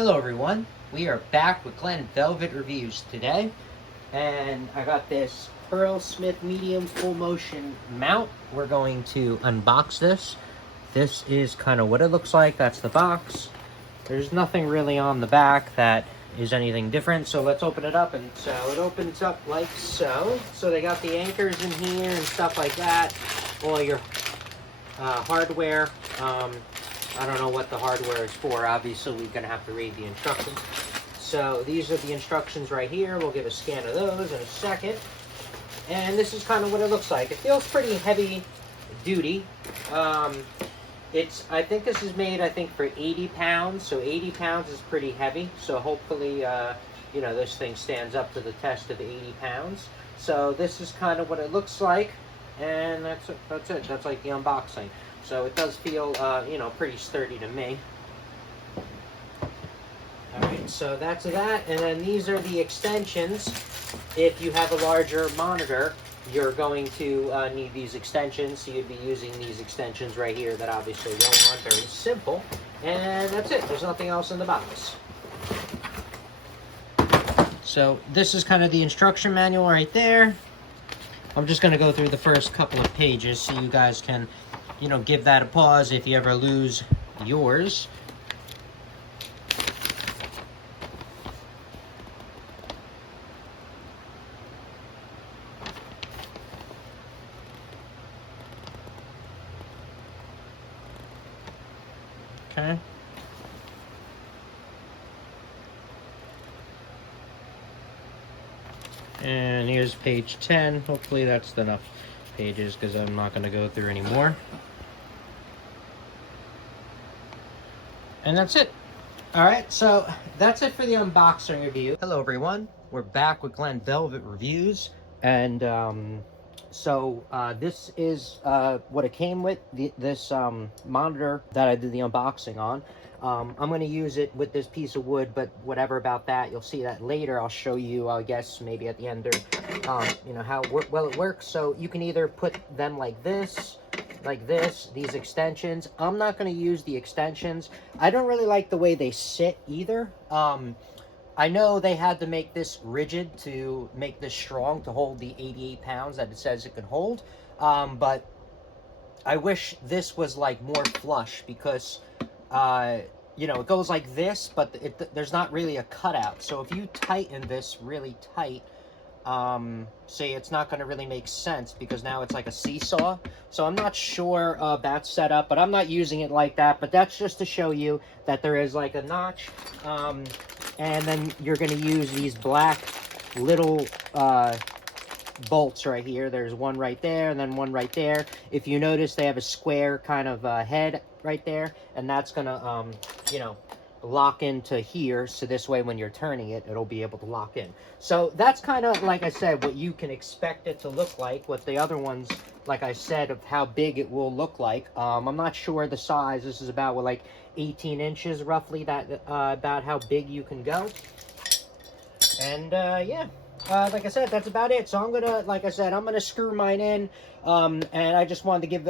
Hello everyone, we are back with Glen Velvet Reviews today, and I got this PERLESMITH medium full motion mount. We're going to unbox this. This is kind of what it looks like. That's the box. There's nothing really on the back that is anything different, so let's open it up. And so it opens up like so. So they got the anchors in here and stuff like that, all your hardware. I don't know what the hardware is for. Obviously, we're going to have to read the instructions. So these are the instructions right here. We'll give a scan of those in a second. And this is kind of what it looks like. It feels pretty heavy duty. I think this is made, for 80 pounds. So 80 pounds is pretty heavy. So hopefully, this thing stands up to the test of 80 pounds. So this is kind of what it looks like. And that's it. That's like the unboxing. So it does feel, pretty sturdy to me. Alright, so that's that. And then these are the extensions. If you have a larger monitor, you're going to need these extensions. So you'd be using these extensions right here that obviously you don't want. Very simple. And that's it. There's nothing else in the box. So this is kind of the instruction manual right there. I'm just going to go through the first couple of pages so you guys can give that a pause if you ever lose yours. Okay. And here's page 10. Hopefully that's enough pages because I'm not going to go through any more. And that's it. Alright, so that's it for the unboxing review. Hello everyone, we're back with Glen Velvet Reviews. And this is what it came with, this monitor that I did the unboxing on. I'm going to use it with this piece of wood, but whatever about that, you'll see that later. I'll show you, I guess, maybe at the end, or, how well it works. So you can either put them like this, these extensions. I'm not going to use the extensions. I don't really like the way they sit either. I know they had to make this rigid to make this strong to hold the 88 pounds that it says it can hold. But I wish this was like more flush because, it goes like this, but there's not really a cutout. So if you tighten this really tight, see, it's not going to really make sense because now it's like a seesaw. So I'm not sure of that setup, but I'm not using it like that. But that's just to show you that there is like a notch. And then you're going to use these black little bolts right here. There's one right there and then one right there. If you notice, they have a square kind of head right there. And that's going to, lock into here. So this way, when you're turning it, it'll be able to lock in. So that's kind of, like I said, what you can expect it to look like. With the other ones, like I said, of how big it will look like. I'm not sure the size. This is about, like 18 inches roughly, about how big you can go. And yeah, like I said, that's about it. So I'm gonna, like I said, I'm gonna screw mine in. And I just wanted to give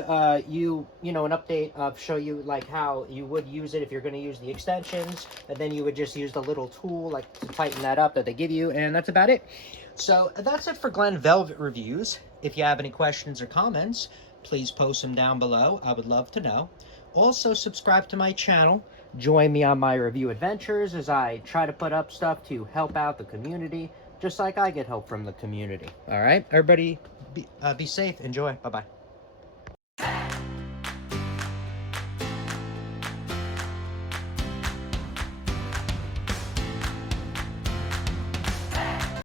you an update of show you like how you would use it if you're going to use the extensions, and then you would just use the little tool like to tighten that up that they give you, and that's about it. So that's it for Glen Velvet Reviews. If you have any questions or comments, please post them down below. I would love to know. Also, subscribe to my channel. Join me on my review adventures as I try to put up stuff to help out the community, just like I get help from the community. All right, everybody, be safe. Enjoy. Bye-bye.